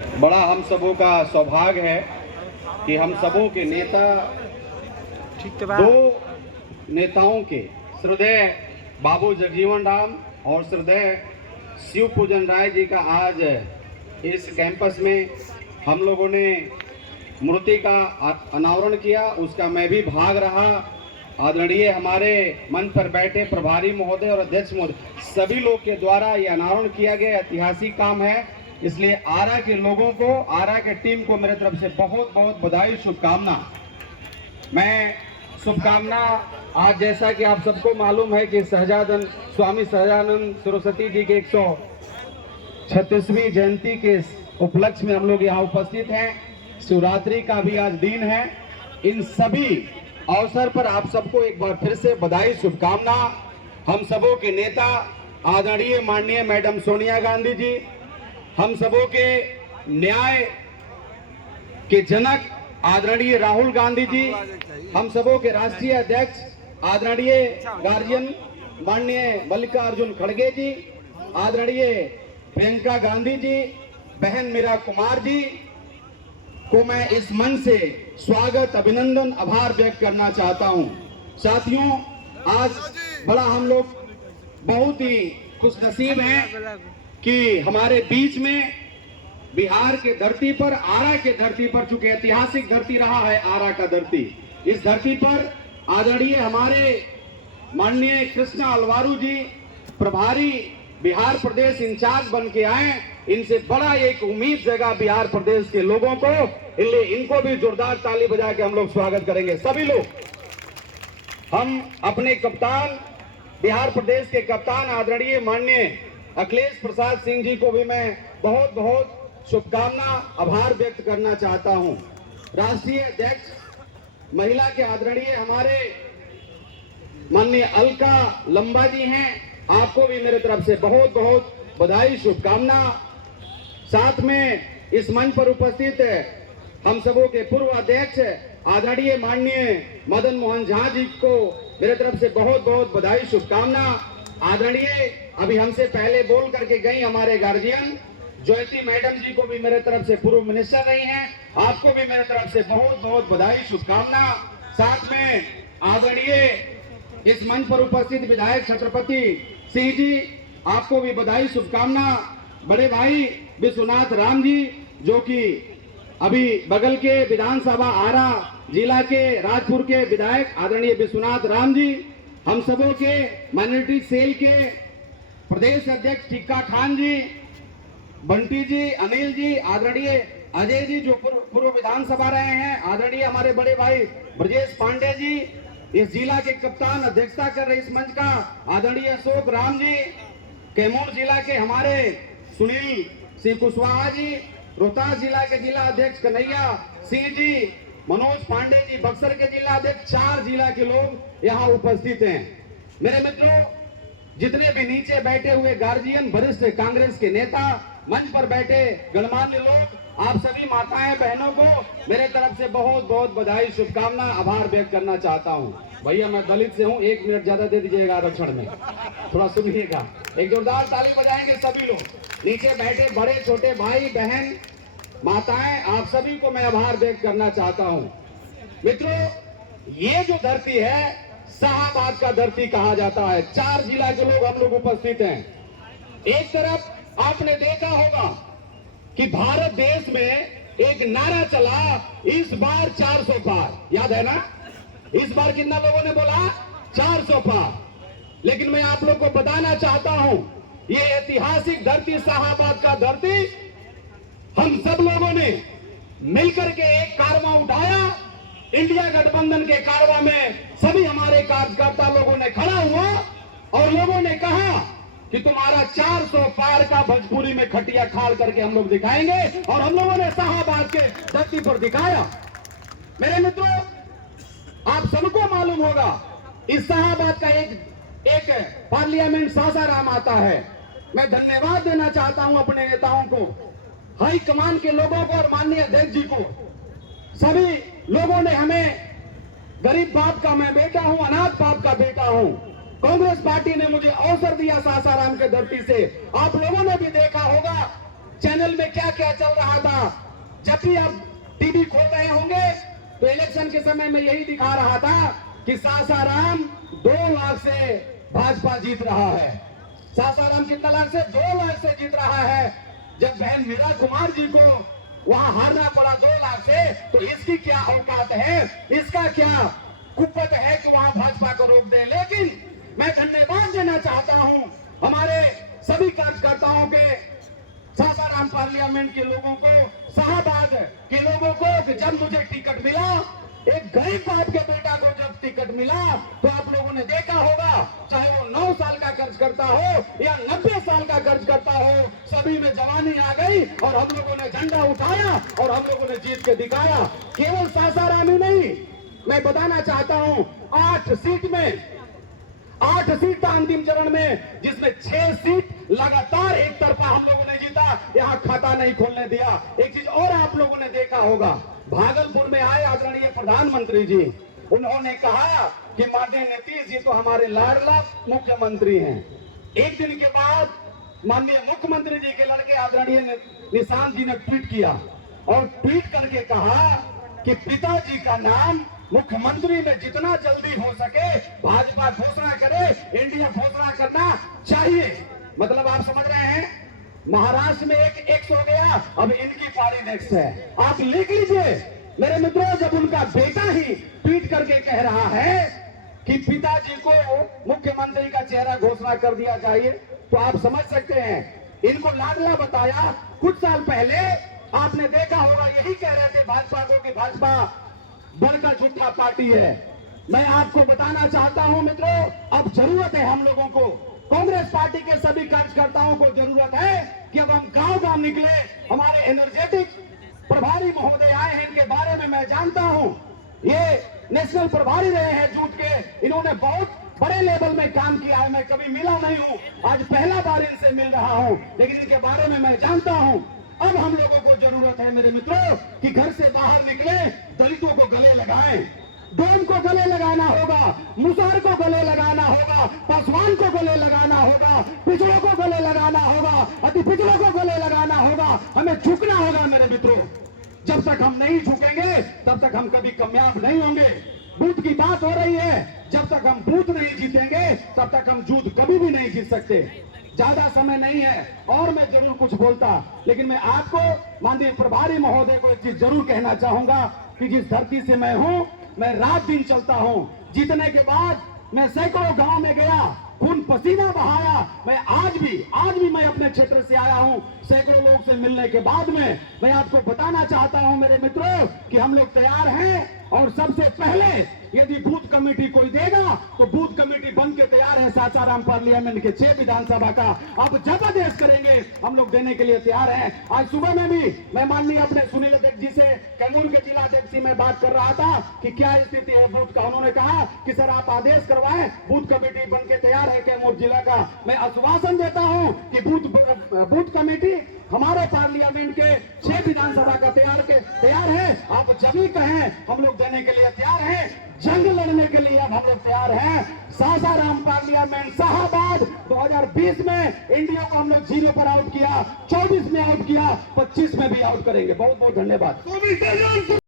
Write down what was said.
बड़ा हम सबों का सौभाग्य है कि हम सबों के नेता दो नेताओं के श्रद्धेय बाबू जगजीवन राम और श्रद्धेय शिव पूजन राय जी का आज इस कैंपस में हम लोगों ने मूर्ति का अनावरण किया। उसका मैं भी भाग रहा। आदरणीय हमारे मंच पर बैठे प्रभारी महोदय और अध्यक्ष महोदय सभी लोग के द्वारा ये अनावरण किया गया। ऐतिहासिक काम है, इसलिए आरा के लोगों को, आरा के टीम को मेरे तरफ से बहुत बहुत बधाई, शुभकामना। मैं शुभकामना आज जैसा कि आप सबको मालूम है कि स्वामी सहजानंद सरस्वती जी के 136वीं जयंती के उपलक्ष्य में हम लोग यहाँ उपस्थित हैं। शिवरात्रि का भी आज दिन है। इन सभी अवसर पर आप सबको एक बार फिर से बधाई, शुभकामना। हम सबों के नेता आदरणीय माननीय मैडम सोनिया गांधी जी, हम सबों के न्याय के जनक आदरणीय राहुल गांधी जी, हम सबों के राष्ट्रीय अध्यक्ष आदरणीय गार्जियन माननीय मल्लिकार्जुन खड़गे जी, आदरणीय प्रियंका गांधी जी, बहन मीरा कुमार जी को मैं इस मंच से स्वागत, अभिनंदन, आभार व्यक्त करना चाहता हूं। साथियों, आज बड़ा हम लोग बहुत ही खुशनसीब हैं कि हमारे बीच में बिहार के धरती पर, आरा के धरती पर, चूंकि ऐतिहासिक धरती रहा है आरा का धरती, इस धरती पर आदरणीय हमारे माननीय कृष्णा अलवारू जी प्रभारी बिहार प्रदेश इंचार्ज बन के आए। इनसे बड़ा एक उम्मीद जगा बिहार प्रदेश के लोगों को, इसलिए इनको भी जोरदार ताली बजा के हम लोग स्वागत करेंगे। सभी लोग, हम अपने कप्तान, बिहार प्रदेश के कप्तान आदरणीय माननीय अखिलेश प्रसाद सिंह जी को भी मैं बहुत बहुत शुभकामना, आभार व्यक्त करना चाहता हूं। राष्ट्रीय अध्यक्ष महिला के आदरणीय हमारे माननीय अलका लंबा जी हैं, आपको भी मेरे तरफ से बहुत बहुत बधाई, शुभकामना। साथ में इस मंच पर उपस्थित हम सबों के पूर्व अध्यक्ष आदरणीय माननीय मदन मोहन झा जी को मेरे तरफ से बहुत बहुत बधाई, शुभकामना। आदरणीय अभी हमसे पहले बोल करके गई हमारे गार्जियन ज्योति मैडम जी को भी मेरे तरफ से, पूर्व मिनिस्टर रही हैं, आपको भी मेरे तरफ से बहुत बहुत बधाई, शुभकामना। साथ में आदरणीय इस मंच पर उपस्थित विधायक छत्रपति सिंह जी, आपको भी बधाई, शुभकामना। बड़े भाई विश्वनाथ राम जी, जो कि अभी बगल के विधानसभा आरा जिला के राजपुर के विधायक आदरणीय विश्वनाथ राम जी, हम सबों के माइनॉरिटी सेल के प्रदेश अध्यक्ष टिक्का खान जी, बंटी जी, अनिल जी, आदरणीय अजय जी जो पूर्व विधानसभा रहे हैं, आदरणीय हमारे बड़े भाई ब्रजेश पांडे जी, इस जिला के कप्तान, अध्यक्षता कर रहे इस मंच का आदरणीय अशोक राम जी, कैमूर जिला के हमारे सुनील सिंह कुशवाहा जी, रोहतास जिला के जिला अध्यक्ष कन्हैया सिंह जी, मनोज पांडे जी, बक्सर के जिला अध्यक्ष, 4 जिला के लोग यहाँ उपस्थित हैं। मेरे मित्रों, जितने भी नीचे बैठे हुए गार्जियन, वरिष्ठ कांग्रेस के नेता, मंच पर बैठे गणमान्य लोग, आप सभी माताएं बहनों को मेरे तरफ से बहुत बहुत बधाई, शुभकामना, आभार व्यक्त करना चाहता हूं। भैया मैं दलित से हूं, 1 मिनट ज्यादा दे दीजिएगा आरक्षण में, थोड़ा सुनिएगा। एक जोरदार ताली बजाएंगे सभी लोग, नीचे बैठे बड़े छोटे भाई बहन माताएं, आप सभी को मैं आभार व्यक्त करना चाहता हूं। मित्रों, ये जो धरती है शाहबाद का धरती कहा जाता है। 4 जिला के लोग हम लोग उपस्थित हैं। एक तरफ आपने देखा होगा कि भारत देश में एक नारा चला, इस बार 400 पार, याद है ना? इस बार कितना लोगों ने बोला? 400 पार। लेकिन मैं आप लोग को बताना चाहता हूं, ये ऐतिहासिक धरती, शाहबाद का धरती, हम सब लोगों ने मिलकर के एक कारवां उठाया। इंडिया गठबंधन के कारवां में सभी हमारे कार्यकर्ता लोगों ने खड़ा हुआ और लोगों ने कहा कि तुम्हारा 400 पार का भोजपुरी में खटिया खाल करके हम लोग दिखाएंगे, और हम लोगों ने शाहबाद के धरती पर दिखाया। मेरे मित्रों, आप सबको मालूम होगा इस शाहबाद का एक पार्लियामेंट सासाराम आता है। मैं धन्यवाद देना चाहता हूं अपने नेताओं को, हाई कमान के लोगों को और माननीय अध्यक्ष जी को। सभी लोगों ने हमें, गरीब बाप का मैं बेटा हूं, अनाथ बाप का बेटा हूं, कांग्रेस पार्टी ने मुझे अवसर दिया सासाराम के धरती से। आप लोगों ने भी देखा होगा चैनल में क्या क्या चल रहा था। जब भी आप टीवी खोल रहे होंगे तो इलेक्शन के समय में यही दिखा रहा था कि सासाराम 2 लाख से भाजपा जीत रहा है। सासाराम कितना लाख से? 2 लाख से जीत रहा है। जब बहन मीरा कुमार जी को वहां हारना पड़ा 2 लाख से, तो इसकी क्या औकात है, इसका क्या कुपत है कि वहां भाजपा को रोक दे। लेकिन मैं धन्यवाद देना चाहता हूं हमारे सभी कार्यकर्ताओं के, सासाराम पार्लियामेंट के लोगों को, शाहबाद के लोगों को कि जब मुझे टिकट मिला, एक गरीब बाप के बेटा को जब टिकट मिला, तो आप लोगों ने देखा होगा, चाहे वो 9 साल का कर्ज करता हो या 90 साल का कर्ज करता हो, सभी में जवानी आ गई और हम लोगों ने झंडा उठाया और हम लोगों ने जीत के दिखाया। केवल सासाराम ही नहीं, मैं बताना चाहता हूं 8 सीट था अंतिम चरण में, जिसमें 6 सीट लगातार एक तरफा हम लोगों ने जीता। यहां खाता नहीं खोलने दिया। एक चीज और आप लोगों ने देखा होगा, भागलपुर में आए आदरणीय प्रधानमंत्री जी, उन्होंने कहा कि माननीय नीतीश जी तो हमारे लाडला मुख्यमंत्री हैं। एक दिन के बाद माननीय मुख्यमंत्री जी के लड़के आदरणीय निशांत जी ने ट्वीट किया और ट्वीट करके कहा कि पिताजी का नाम मुख्यमंत्री में जितना जल्दी हो सके भाजपा घोषणा करे, इंडिया घोषणा करना चाहिए। मतलब आप समझ रहे हैं, महाराष्ट्र में एक एक्स हो गया, अब इनकी पारी नेक्स्ट है। आप लिख लीजिए मेरे मित्रों, जब उनका बेटा ही ट्वीट करके कह रहा है कि पिताजी को मुख्यमंत्री का चेहरा घोषणा कर दिया चाहिए, तो आप समझ सकते हैं इनको लाडला बताया। कुछ साल पहले आपने देखा होगा, यही कह रहे थे भाजपा को कि भाजपा बड़का झूठा पार्टी है। मैं आपको बताना चाहता हूं मित्रों, अब जरूरत है हम लोगों को, कांग्रेस पार्टी के सभी कार्यकर्ताओं को जरूरत है कि अब हम गांव-गांव निकले। हमारे एनर्जेटिक प्रभारी महोदय आए हैं, इनके बारे में मैं जानता हूं, ये नेशनल प्रभारी रहे हैं जूट के, इन्होंने बहुत बड़े लेवल में काम किया है। मैं कभी मिला नहीं हूं, आज पहला बार इनसे मिल रहा हूं, लेकिन इनके बारे में मैं जानता हूं। अब हम लोगों को जरूरत है मेरे मित्रों कि घर से बाहर निकले, दलितों को गले लगाएं, डोम को गले लगाना होगा, मुसहर को गले लगाना होगा, पासवान को गले लगाना होगा, पिछड़ों को गले लगाना होगा, अति पिछड़ों को गले लगाना होगा। हमें झुकना होगा मेरे मित्रों। जब तक हम नहीं झुकेंगे तब तक हम कभी कामयाब नहीं होंगे। बूथ की बात हो रही है, जब तक हम बूथ नहीं जीतेंगे तब तक हम युद्ध कभी भी नहीं जीत सकते। ज्यादा समय नहीं है और मैं जरूर कुछ बोलता, लेकिन मैं आपको माननीय प्रभारी महोदय को एक चीज जरूर कहना चाहूंगा कि जिस धरती से मैं हूं, मैं रात दिन चलता हूं। जीतने के बाद मैं सैकड़ों गांव में गया, खून पसीना बहाया। मैं आज भी मैं अपने क्षेत्र से आया हूं, सैकड़ों लोग से मिलने के बाद में मैं आपको बताना चाहता हूं मेरे मित्रों कि हम लोग तैयार हैं। और सबसे पहले यदि बूथ कमेटी कोई देगा तो बूथ कमेटी बन के तैयार है। सासाराम पार्लियामेंट के 6 विधानसभा का आप जबरदस्त करेंगे, हम लोग देने के लिए तैयार हैं। आज सुबह में भी मैं माननीय अपने सुनील अध्यक्ष जी से, कैमूर के जिला अध्यक्ष से मैं बात कर रहा था कि क्या स्थिति है बूथ का। उन्होंने कहा कि सर आप आदेश करवाएं, बूथ कमेटी बन के तैयार है कैमूर जिला का। मैं आश्वासन देता हूं कि बूथ कमेटी हमारे पार्लियामेंट के 6 विधानसभा का तैयार है। आप जब भी कहें हम लोग देने के लिए तैयार हैं, जंग लड़ने के लिए अब हम लोग तैयार हैं। सासाराम पार्लियामेंट शाहबाद 2020 में इंडिया को हम लोग 0 पर आउट किया, 24 में आउट किया, 25 में भी आउट करेंगे। बहुत बहुत धन्यवाद।